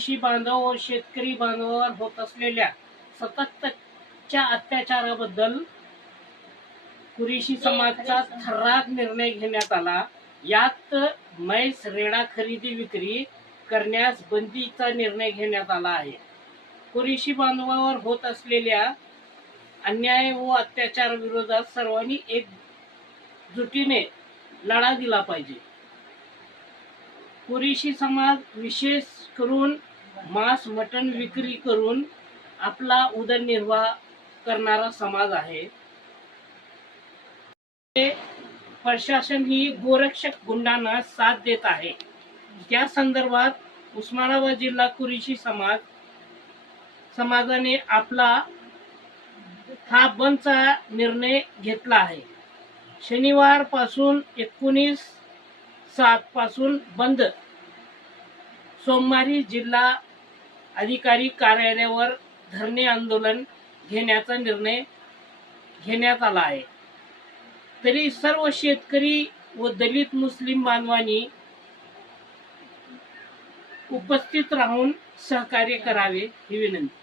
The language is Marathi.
कृषी बांधव व शेतकरी बांधवावर होत असलेल्या सततच्या अत्याचाराबद्दल कुरेशी समाजाचा थरार निर्णय घेण्यात आला। यात म्हैस रेडा खरेदी विक्री करण्यास बंदीचा निर्णय घेण्यात आला आहे। कुरेशी बांधवावर होत असलेल्या अन्याय व अत्याचार विरोधात सर्वांनी एकजुटीने लढा दिला पाहिजे। कुरेशी समाज विशेष करून मांस मटण विक्री करून आपला उदरनिर्वाह करणारा समाज आहे। प्रशासन ही गोरक्षक गुंडांना साथ देत आहे। त्या संदर्भात उस्मानाबाद जिल्हा कुरेशी समाजाने आपला हा बंदचा निर्णय घेतला आहे। शनिवार पासून 19/7 पासून बंद। सोमवारी जिल्हा अधिकारी कार्यालयावर धरणे आंदोलन घेण्याचा निर्णय घेण्यात आला आहे। तरी सर्व शेतकरी व दलित मुस्लिम बांधवांनी उपस्थित राहून सहकार्य करावे ही विनंती।